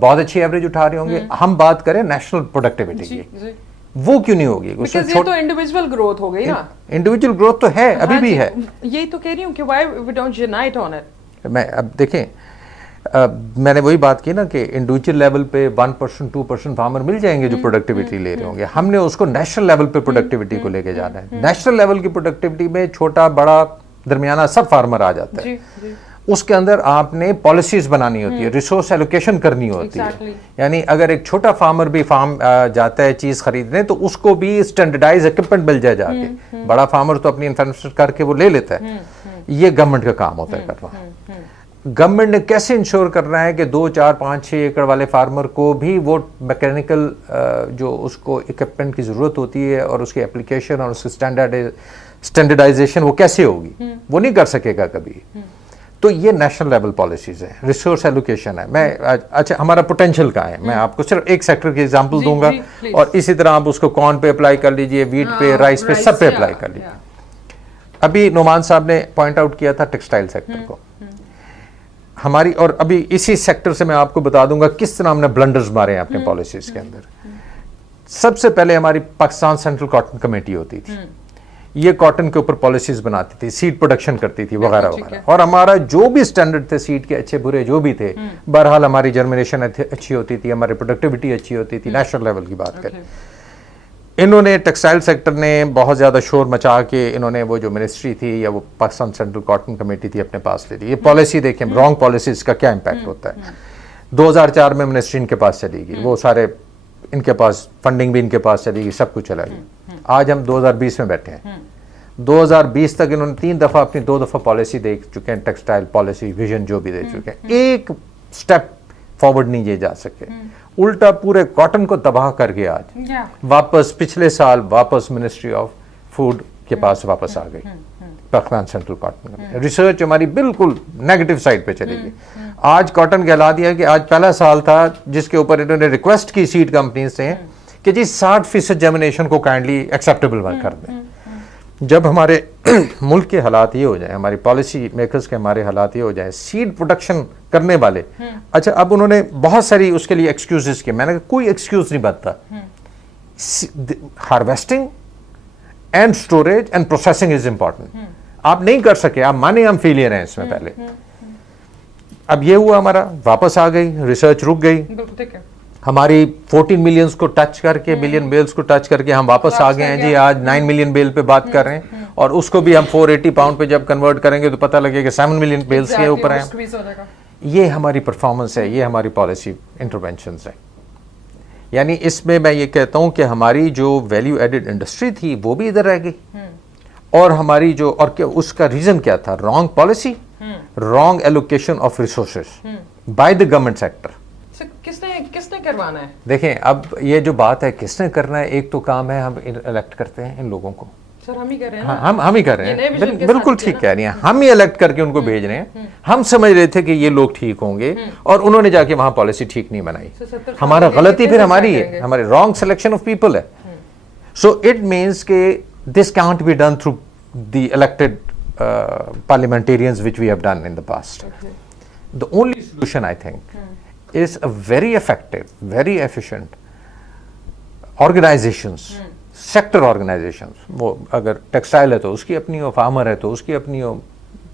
بہت اچھی ایوریج اٹھا رہے ہوں گے. ہم بات کریں نیشنل پروڈکٹیوٹی کی, وہ کیوں نہیں ہوگی؟ یہ تو انڈیویجول گروتھ ہو گئی نا. انڈیویجول گروتھ تو ہے, ابھی بھی ہے. یہی تو کہہ رہی ہوں کہ why we don't unite on it. میں اب دیکھیں میں نے وہی بات کی نا کہ انڈیویجول لیول پہ 1% 2% فارمر مل جائیں گے جو پروڈکٹیوٹی لے رہے ہوں گے. ہم نے اس کو نیشنل لیول پہ پروڈکٹیوٹی کو لے کے جانا ہے. نیشنل لیول کی پروڈکٹیوٹی میں چھوٹا بڑا درمیانہ سب فارمر آ جاتا ہے. اس کے اندر آپ نے پالیسیز بنانی ہوتی ہے, ریسورس ایلوکیشن کرنی ہوتی ہے. یعنی اگر ایک چھوٹا فارمر بھی فارم جاتا ہے چیز خریدنے تو اس کو بھی اسٹینڈرڈائز اکوپمنٹ مل جائے جا کے. بڑا فارمر تو اپنی انفراسٹرکچر کر کے وہ لے لیتا ہے. یہ گورنمنٹ کا کام ہوتا ہے کرنا. گورنمنٹ نے کیسے انشور کرنا ہے کہ 2 4 5 6 ایکڑ والے فارمر کو بھی وہ میکینیکل جو اس کو اکوپمنٹ کی ضرورت ہوتی ہے اور اس کی اپلیکیشن اور اس کی اسٹینڈرڈائزیشن وہ کیسے ہوگی, وہ نہیں کر سکے گا کبھی. تو یہ نیشنل لیول پالیسیز ہیں, ریسورس ایلوکیشن ہے. میں اچھا ہمارا پوٹینشیل کہاں ہے, میں آپ کو صرف ایک سیکٹر کی ایگزامپل دوں گا, اور اسی طرح آپ اس کو کارن پہ اپلائی کر لیجئے, ویٹ پہ, رائس پہ, سب پہ اپلائی کر لیجئے. ابھی نعمان صاحب نے پوائنٹ آؤٹ کیا تھا ٹیکسٹائل سیکٹر کو ہماری, اور ابھی اسی سیکٹر سے میں آپ کو بتا دوں گا کس طرح ہم نے بلنڈرز مارے ہیں اپنے پالیسیز کے اندر. سب سے پہلے ہماری پاکستان سینٹرل کاٹن کمیٹی ہوتی تھی, یہ کاٹن کے اوپر پالیسیز بناتی تھی, سیڈ پروڈکشن کرتی تھی وغیرہ وغیرہ, اور ہمارا جو بھی سٹینڈرڈ تھے سیڈ کے اچھے برے جو بھی تھے, بہرحال ہماری جرمینیشن اچھی ہوتی تھی, ہماری پروڈکٹیوٹی اچھی ہوتی تھی. نیشنل لیول کی بات کریں, انہوں نے ٹیکسٹائل سیکٹر نے بہت زیادہ شور مچا کے انہوں نے وہ جو منسٹری تھی یا وہ پاکستان سینٹرل کاٹن کمیٹی تھی اپنے پاس لے لی. یہ پالیسی دیکھیں, رانگ پالیسیز کا کیا امپیکٹ ہوتا ہے. 2004 میں منسٹری ان کے پاس چلی گئی, وہ سارے ان کے پاس فنڈنگ بھی ان کے پاس چلی گئی, سب کچھ چلا گیا. آج ہم 2020 میں بیٹھے ہیں. 2020 تک انہوں نے 3 دفعہ اپنی 2 دفعہ پالیسی دے چکے ہیں, ٹیکسٹائل پالیسی ویژن جو بھی دے چکے ہیں. ایک سٹیپ فارورڈ نہیں یہ جا سکے, الٹا پورے کاٹن کو تباہ کر کے آج واپس پچھلے سال واپس منسٹری آف فوڈ کے پاس واپس آ گئی پاکستان سینٹرل کاٹن. ریسرچ ہماری بالکل نیگیٹو سائڈ پہ چلی گئی. آج کاٹن کہلا دیا کہ آج پہلا سال تھا جس کے اوپر انہوں نے ریکویسٹ کی سیڈ کمپنیز سے کہ جی 60% جرمینیشن کو کائنڈلی ایکسیپٹیبل کر دیں. جب ہمارے ملک کے حالات یہ ہو جائیں, ہماری پالیسی میکرز کے ہمارے حالات یہ ہو جائیں, سیڈ پروڈکشن کرنے والے, اچھا اب انہوں نے بہت ساری اس کے لیے ایکسکیوزز کیے, میں نے کہا کوئی ایکسکیوز نہیں بنتا. Harvesting and storage and processing is important. آپ نہیں کر سکے, آپ مانے ہم فیلئر ہیں اس میں پہلے. اب یہ ہوا ہمارا, واپس آ گئی, ریسرچ رک گئی, ہماری 14 ملینز کو ٹچ کر کے, ملین بیلز کو ٹچ کر کے ہم واپس آ گئے ہیں جی. آج 9 ملین بیل پہ بات کر رہے ہیں, اور اس کو بھی ہم 480 پاؤنڈ پہ جب کنورٹ کریں گے تو پتہ لگے کہ 7 ملین بیلز کے اوپر ہیں. یہ ہماری پرفارمنس ہے, یہ ہماری پالیسی انٹرونشنز ہیں. یعنی اس میں یہ کہتا ہوں کہ ہماری جو ویلیو ایڈڈ انڈسٹری تھی وہ بھی ادھر رہ گئی, اور ہماری جو, اور اس کا ریزن کیا تھا, wrong policy, wrong allocation of resources by the government sector. کس نے کروانا ہے؟ دیکھیں اب یہ جو بات ہے کس نے کرنا ہے, ایک تو کام ہے ہم الیکٹ کرتے ہیں ان لوگوں کو, سر ہم ہی کر رہے ہیں, ہم ہی کر رہے ہیں, بالکل ٹھیک کہہ رہی ہیں, ہم ہی الیکٹ کر کے ان کو بھیج رہے ہیں. ہم سمجھ رہے تھے کہ یہ لوگ ٹھیک ہوں گے, اور انہوں نے جا کے وہاں پالیسی ٹھیک نہیں بنائی. ہمارا غلطی پھر ہماری ہے, ہمارے رانگ سلیکشن آف پیپل ہے. سو اٹ مینس کہ this can't be done through the elected parliamentarians which we have done in the past. The only solution I think is a very effective, very efficient organizations, sector organizations. وہ اگر textile ہے تو اس کی اپنی ہو, farmer ہے تو اس کی اپنی ہو,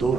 2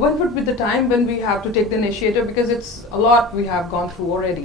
when would be the time when we have to take the initiative because it's a lot we have gone through already?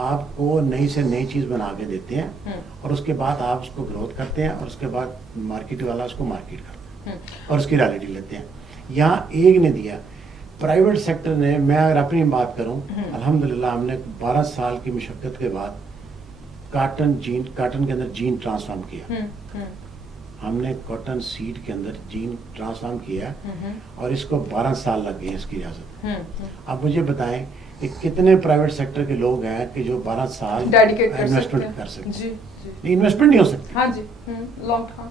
آپ کو نئی سے نئی چیز بنا کے دیتے ہیں اور اس کے بعد آپ اس کو گروتھ کرتے ہیں اور اس کے بعد مارکیٹ والا اس کو مارکیٹ کرتا ہے اور اس کی ریالٹی لیتے ہیں. یہاں ایک نے دیا پرائیویٹ سیکٹر نے. میں اگر اپنی بات کروں الحمدللہ ہم نے 12 سال کی مشقت کے بعد کاٹن کے اندر جین ٹرانسفارم کیا. ہم نے کاٹن سیڈ کے اندر جین ٹرانسفارم کیا اور اس کو 12 سال لگ گئے اس کی ریاست. اب مجھے بتائیں کہ کتنے پرائیویٹ سیکٹر کے لوگ ہیں کہ جو 12 سال انویسٹمنٹ کر سکتے ہیں. انویسٹمنٹ نہیں ہو سکتی. ہاں جی لانگ ٹرم.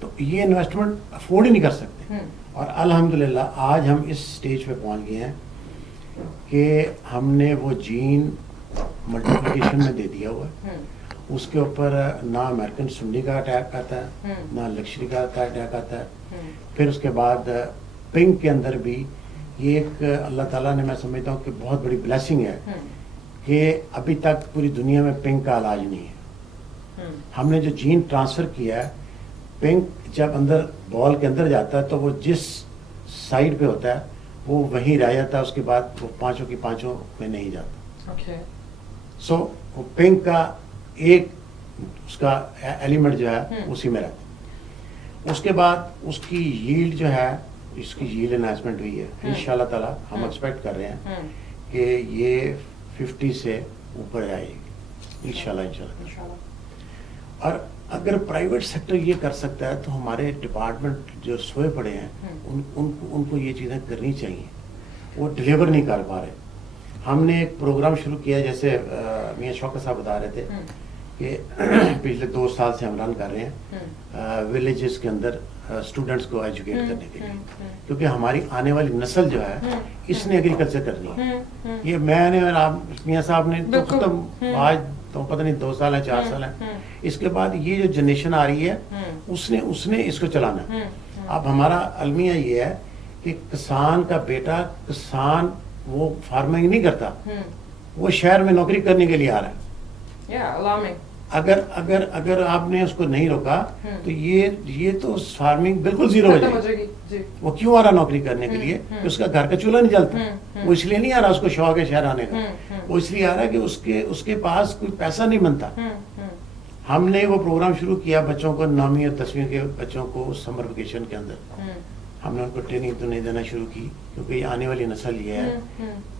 تو یہ انویسٹمنٹ افورڈ ہی نہیں کر سکتے. اور الحمدللہ آج ہم اس سٹیج پہ پہنچ گئے ہیں کہ ہم نے وہ جین ملٹیپلیکیشن میں دے دیا ہوا ہے. اس کے اوپر نہ امریکن سنڈی کا اٹیک آتا ہے نہ لکشری کا اٹیک آتا ہے. پھر اس کے بعد پنک کے اندر بھی یہ ایک اللہ تعالیٰ نے میں سمجھتا ہوں کہ بہت بڑی بلیسنگ ہے کہ ابھی تک پوری دنیا میں پنک کا علاج نہیں ہے. ہم نے جو جین ٹرانسفر کیا ہے پنک جب اندر بال کے اندر جاتا ہے تو وہ جس سائڈ پہ ہوتا ہے وہ وہیں رہ جاتا ہے. اس کے بعد وہ پانچوں کی پانچوں میں نہیں جاتا. سو وہ پنک کا ایک اس کا ایلیمنٹ جو ہے اسی میں رہتا ہے. اس کے بعد اس کی ییلڈ جو ہے اس کی ییلڈ انہانسمنٹ ہوئی ہے. انشاءاللہ تعالیٰ ہم ایکسپیکٹ کر رہے ہیں کہ یہ 50 سے اوپر جائے گی انشاءاللہ. اور اگر پرائیویٹ سیکٹر یہ کر سکتا ہے تو ہمارے ڈپارٹمنٹ جو سوئے پڑے ہیں ان کو یہ چیزیں کرنی چاہیے. وہ ڈلیور نہیں کر پا رہے. ہم نے ایک پروگرام شروع کیا جیسے میاں شوکت صاحب بتا رہے تھے کہ پچھلے 2 سال سے ہم رن کر رہے ہیں ولیجز کے اندر اسٹوڈنٹس کو ایجوکیٹ کرنے کے لیے, کیونکہ ہماری آنے والی نسل جو ہے اس نے ایگریکلچر کرنی ہے. یہ میں نے اور آپ میاں صاحب نے تو ختم آج تو پتہ نہیں 2 سال ہیں 4 سال ہیں. اس کے بعد یہ جو جنریشن آ رہی ہے اس نے اس کو چلانا ہے. اب ہمارا المیہ یہ ہے کہ کسان کا بیٹا کسان وہ فارمنگ نہیں کرتا, وہ شہر میں نوکری کرنے کے لیے آ رہا ہے. اگر آپ نے اس کو نہیں روکا تو یہ تو فارمنگ بالکل زیرو ہو جائے گی. وہ کیوں آ رہا نوکری کرنے کے لیے کہ اس کا گھر کا چولہا نہیں جلتا. وہ اس لیے نہیں آ رہا اس کو شوق ہے شہر آنے کا. وہ اس لیے آ رہا ہے کہ اس کے پاس کوئی پیسہ نہیں بنتا. ہم نے وہ پروگرام شروع کیا بچوں کو 9ویں اور 10ویں کے بچوں کو سمر ویکیشن کے اندر ہم نے ان کو ٹریننگ تو نہیں دینا شروع کی کیونکہ یہ آنے والی نسل یہ ہے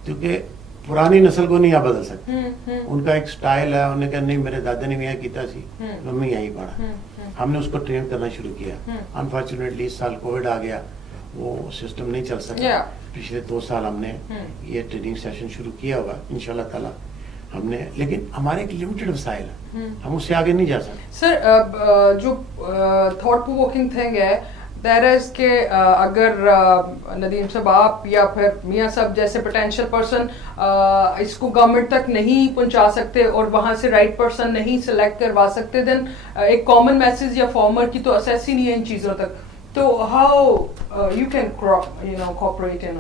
کیونکہ پرانی نسل کو نہیں آپ بدل سکتے. ان کا ایک سٹائل ہے, انہوں نے کہا نہیں میرے دادا نے بھی یہاں کیتا سی تو میں یہی پڑھا. ہم نے اس کو ٹرین کرنا شروع کیا. انفارچونیٹلی اس سال کووڈ آ گیا, وہ سسٹم نہیں چل سکا. پچھلے 2 سال ہم نے یہ ٹریننگ سیشن شروع کیا ہوا انشاءاللہ تعالیٰ ہم نے, لیکن ہمارے ایک لمیٹڈ وسائل ہیں, ہم اس سے آگے نہیں جا سکتے. سر جو تھاٹ پرووکنگ تھنگ ہے دیٹ از کہ اگر ندیم صاحب آپ یا پھر میاں صاحب جیسے پوٹینشیل پرسن اس کو گورنمنٹ تک نہیں پہنچا سکتے اور وہاں سے رائٹ پرسن نہیں سلیکٹ کروا سکتے, دین ایک کامن میسج یا فارمر کی تو اسیس ہی نہیں ہے ان چیزوں تک. تو ہاؤ یو کین کوآپریٹ ان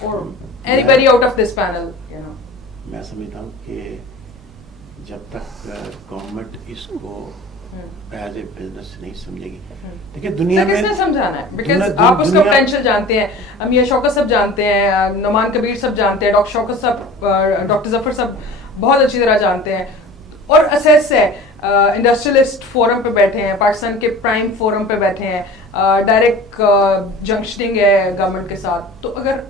اور any body out of this panel. میں سمجھتا ہوں کہ جب تک گورنمنٹ اس کو ایز اے بزنس نہیں سمجھے گی. دیکھیے دنیا میں کس نے سمجھانا ہے, بیکاز آپ اس کا پوٹینشیل جانتے ہیں, میاں شوکت صاحب جانتے ہیں, نعمان کبیر صاحب جانتے ہیں, ڈاکٹر شوکت صاحب ڈاکٹر ظفر صاحب بہت اچھی طرح جانتے ہیں. اور اسیس ہے انڈسٹریلسٹ فورم پہ بیٹھے ہیں, پاکستان کے پرائم فورم پہ بیٹھے ہیں, ڈائریکٹ جنکشننگ ہے گورنمنٹ کے ساتھ. تو اگر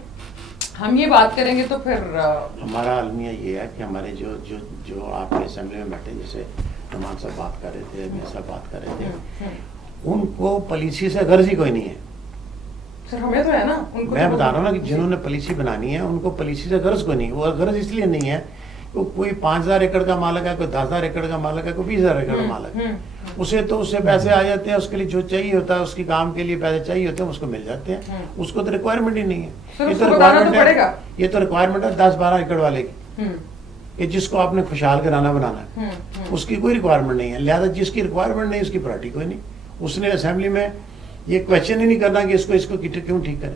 ہم یہ بات کریں گے تو پھر ہمارا المیہ یہ ہے کہ ہمارے جو آپ کے اسمبلی میں بیٹھے جیسے نعمان صاحب بات کر رہے تھے, میاں صاحب بات کر رہے تھے, ان کو پالیسی سے غرض ہی کوئی نہیں ہے. سر ہمیں تو ہے نا, میں بتا رہا ہوں نا کہ جنہوں نے پالیسی بنانی ہے ان کو پالیسی سے غرض کوئی نہیں. وہ غرض اس لیے نہیں ہے کہ کوئی 5000 ایکڑ کا مالک ہے, کوئی 10000 ایکڑ کا مالک ہے, کوئی 20000 ایکڑ کا مالک ہے. اسے تو اس سے پیسے آ جاتے ہیں, اس کے لیے جو چاہیے ہوتا ہے, اس کے کام کے لیے پیسے چاہیے ہوتے ہیں, اس کو مل جاتے ہیں. اس کو تو ریکوائرمنٹ ہی نہیں ہے. یہ تو ریکوائرمنٹ ہے 10-12 ایکڑ والے کی کہ جس کو آپ نے خوشحال کرانا بنانا ہے, اس کی کوئی ریکوائرمنٹ نہیں ہے. لہٰذا جس کی ریکوائرمنٹ نہیں اس کی پرائرٹی کوئی نہیں. اس نے اسمبلی میں یہ کویشچن ہی نہیں کرنا کہ اس کو کیوں ٹھیک کریں.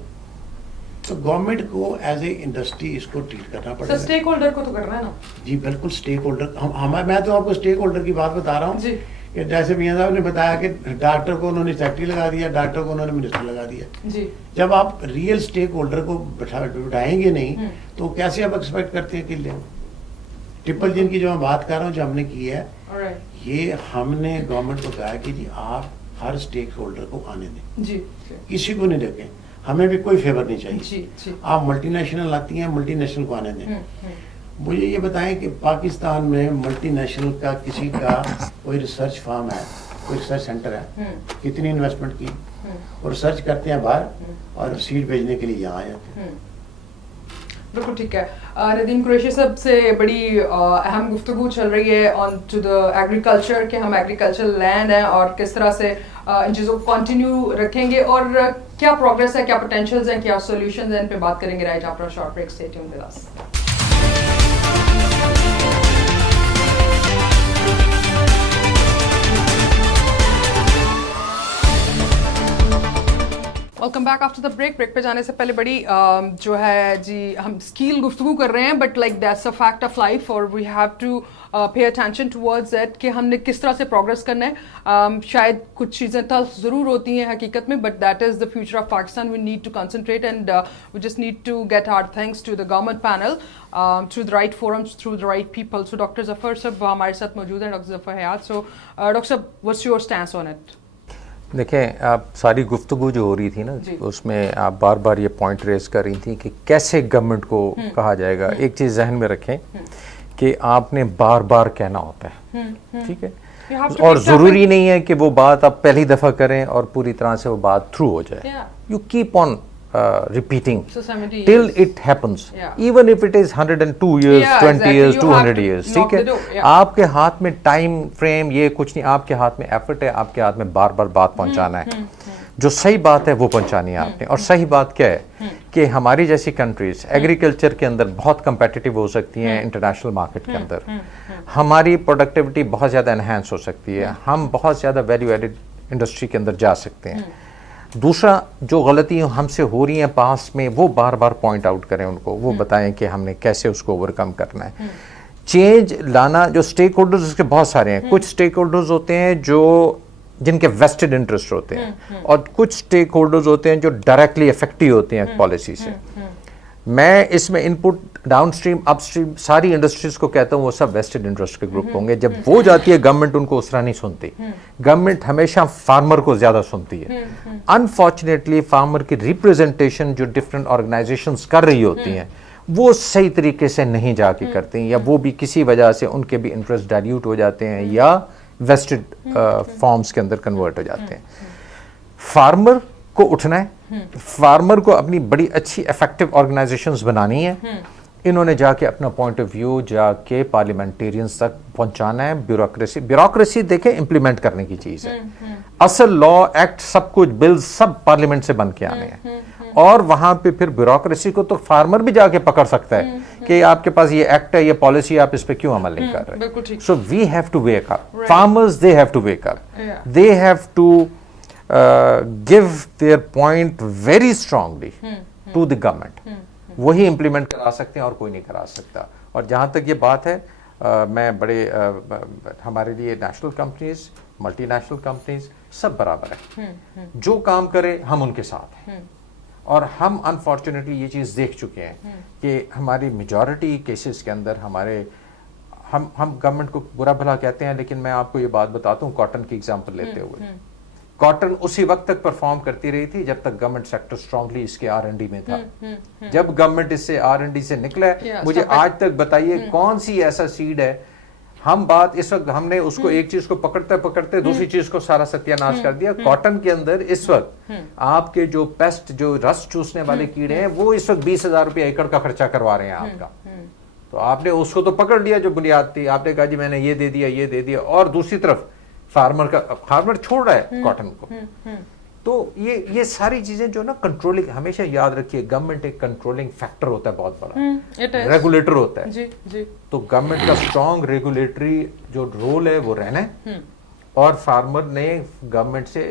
تو گورنمنٹ کو ایز اے انڈسٹری اس کو ٹریٹ کرنا پڑے گا. اسٹیک ہولڈر کو تو کرنا ہے نا. جی بالکل اسٹیک ہولڈر. میں تو آپ کو اسٹیک ہولڈر کی بات بتا رہا ہوں کہ جیسے میاں صاحب نے بتایا کہ ڈاکٹر کو انہوں نے سیکٹری لگا دیا, ڈاکٹر کو انہوں نے منسٹر لگا دیا. جی جب آپ ریئل اسٹیک ہولڈر کو بٹھائیں گے نہیں تو کیسے آپ ایکسپیکٹ کرتے ہیں کہ لیں. ٹرپل جن کی جو میں بات کر رہا ہوں جو ہم نے کی ہے, یہ ہم نے گورنمنٹ کو کہا کہ جی آپ ہر اسٹیک ہولڈر کو آنے دیں, جی کسی کو نہیں دیکھیں, ہمیں بھی کوئی فیور نہیں جی چاہیے. جی آپ ملٹی نیشنل آتی ہیں, ملٹی نیشنل کو آنے دیں. مجھے یہ بتائیں کہ پاکستان میں ملٹی نیشنل کا کسی کا کوئی ریسرچ فارم ہے, کوئی ریسرچ سینٹر ہے, کتنی انویسٹمنٹ کی, اور ریسرچ کرتے ہیں باہر اور سیٹ بھیجنے کے لیے یہاں آ جاتے ہیں. بالکل ٹھیک ہے. ندیم قریشی صاحب سے بڑی اہم گفتگو چل رہی ہے آن ٹو دا ایگریکلچر کہ ہم ایگریکلچر لینڈ ہیں اور کس طرح سے ان چیزوں کو کنٹینیو رکھیں گے اور کیا پروگریس ہے, کیا پوٹینشیلز ہیں, کیا سولوشنز ہیں, ان پہ بات کریں گے right after short break. Stay tuned with us. Welcome back after the break. Break پہ جانے سے پہلے بڑی جو ہے جی ہم اسکیل گفتگو کر رہے ہیں, but like that's a fact of life اور we have to pay attention towards it کہ ہم نے کس طرح سے پروگریس کرنا ہے. شاید کچھ چیزیں تلخ ضرور ہوتی ہیں حقیقت میں, but that is the future of Pakistan. We need to concentrate and we just need to get our thanks to the government panel through the right forums, through the right people. So doctor Zafar صاحب ہمارے ساتھ موجود ہیں, doctor Zafar Hayat. So doctor صاحب what's your stance on it? دیکھیں, آپ ساری گفتگو جو ہو رہی تھی نا اس میں آپ بار بار یہ پوائنٹ ریز کر رہی تھیں کہ کیسے گورنمنٹ کو کہا جائے گا. ایک چیز ذہن میں رکھیں کہ آپ نے بار بار کہنا ہوتا ہے, ٹھیک ہے, اور ضروری نہیں ہے کہ وہ بات آپ پہلی دفعہ کریں اور پوری طرح سے وہ بات تھرو ہو جائے. You keep on repeating till it happens, even if it is 102 years, 20 years, 200 years. ٹھیک ہے, آپ کے ہاتھ میں ٹائم فریم یہ کچھ نہیں, آپ کے ہاتھ میں ایفرٹ ہے, آپ کے ہاتھ میں بار بار بات پہنچانا ہے. جو صحیح بات ہے وہ پہنچانی ہے آپ نے. اور صحیح بات کیا ہے کہ ہماری جیسی کنٹریز ایگریکلچر کے اندر بہت کمپیٹیٹیو ہو سکتی ہیں انٹرنیشنل مارکیٹ کے اندر, ہماری پروڈکٹیوٹی بہت زیادہ انہینس ہو سکتی ہے, ہم بہت زیادہ ویلیو ایڈڈ انڈسٹری کے اندر جا سکتے ہیں. دوسرا جو غلطیاں ہم سے ہو رہی ہیں پاس میں وہ بار بار پوائنٹ آؤٹ کریں ان کو, وہ بتائیں کہ ہم نے کیسے اس کو اوور کم کرنا ہے. چینج لانا, جو اسٹیک ہولڈرز اس کے بہت سارے ہیں. کچھ اسٹیک ہولڈرز ہوتے ہیں جو جن کے ویسٹڈ انٹرسٹ ہوتے ہیں, اور کچھ اسٹیک ہولڈرز ہوتے ہیں جو ڈائریکٹلی افیکٹو ہوتے ہیں پالیسی سے. میں اس میں ان پٹ ڈاؤن اسٹریم اپ اسٹریم ساری انڈسٹریز کو کہتا ہوں وہ سب ویسٹڈ انٹرسٹ کے گروپ ہوں گے. جب وہ جاتی ہے گورنمنٹ ان کو اس طرح نہیں سنتی, گورنمنٹ ہمیشہ فارمر کو زیادہ سنتی ہے. انفارچونیٹلی فارمر کی ریپریزنٹیشن جو ڈفرینٹ آرگنائزیشنز کر رہی ہوتی ہیں وہ صحیح طریقے سے نہیں جا کے کرتی ہیں, یا وہ بھی کسی وجہ سے ان کے بھی انٹرسٹ ڈائلیوٹ ہو جاتے ہیں یا ویسٹڈ فارمز کے اندر کنورٹ ہو جاتے ہیں. فارمر کو اٹھنا ہے, فارمر کو اپنی بڑی اچھی افیکٹو آرگنائزیشنز بنانی ہے. انہوں نے جا کے اپنا پوائنٹ آف ویو جا کے پارلیمنٹیرینز تک پہنچانا ہے. بیوروکریسی دیکھیں امپلیمنٹ کرنے کی چیز ہے. اصل لا ایکٹ سب کچھ بل سب پارلیمنٹ سے بن کے آنے ہیں, اور وہاں پہ پھر بیوروکریسی کو تو فارمر بھی جا کے پکڑ سکتا ہے کہ آپ کے پاس یہ ایکٹ ہے, یہ پالیسی, آپ اس پہ کیوں عمل نہیں کر رہے. So we have to wake up. Farmers they have to wake up, they have to give their point very strongly to the government. وہی امپلیمنٹ کرا سکتے ہیں اور کوئی نہیں کرا سکتا. اور جہاں تک یہ بات ہے, میں بڑے ہمارے لیے national companies, multi national companies سب برابر ہیں, جو کام کرے ہم ان کے ساتھ ہیں. اور ہم انفارچونیٹلی یہ چیز دیکھ چکے ہیں کہ ہماری میجورٹی کیسز کے اندر ہم گورنمنٹ کو برا بھلا کہتے ہیں, لیکن میں آپ کو یہ بات بتاتا ہوں کاٹن کی ایگزامپل لیتے ہوئے. کاٹن اسی وقت تک پرفارم کرتی رہی تھی جب تک گورنمنٹ سیکٹر اسٹرانگلی اس کے R&D میں تھا. جب گورنمنٹ اس سے R&D سے نکلا ہے, مجھے آج تک بتائیے کون سی ایسا سیڈ ہے, ہم بات اس وقت ہم نے اس کو ایک چیز کو پکڑتے دوسری چیز کو سارا ستیہ ناش کر دیا. کاٹن کے اندر اس وقت آپ کے جو پیسٹ, جو رس چوسنے والے کیڑے ہیں, وہ اس وقت 20,000 روپے ایکڑ کا خرچہ کروا رہے ہیں آپ کا. تو آپ نے اس کو تو پکڑ لیا جو بنیاد تھی, آپ نے کہا جی میں نے یہ دے دیا, اور دوسری طرف فارمر چھوڑ رہا ہے کاٹن کو. تو یہ ساری چیزیں جو نا کنٹرولنگ, ہمیشہ یاد رکھیے گورنمنٹ ایک کنٹرولنگ فیکٹر ہوتا ہے بہت بڑا, ریگولیٹر ہوتا ہے. تو گورنمنٹ کا اسٹرانگ ریگولیٹری جو رول ہے وہ رہنا ہے, اور فارمر نے گورنمنٹ سے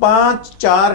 5-4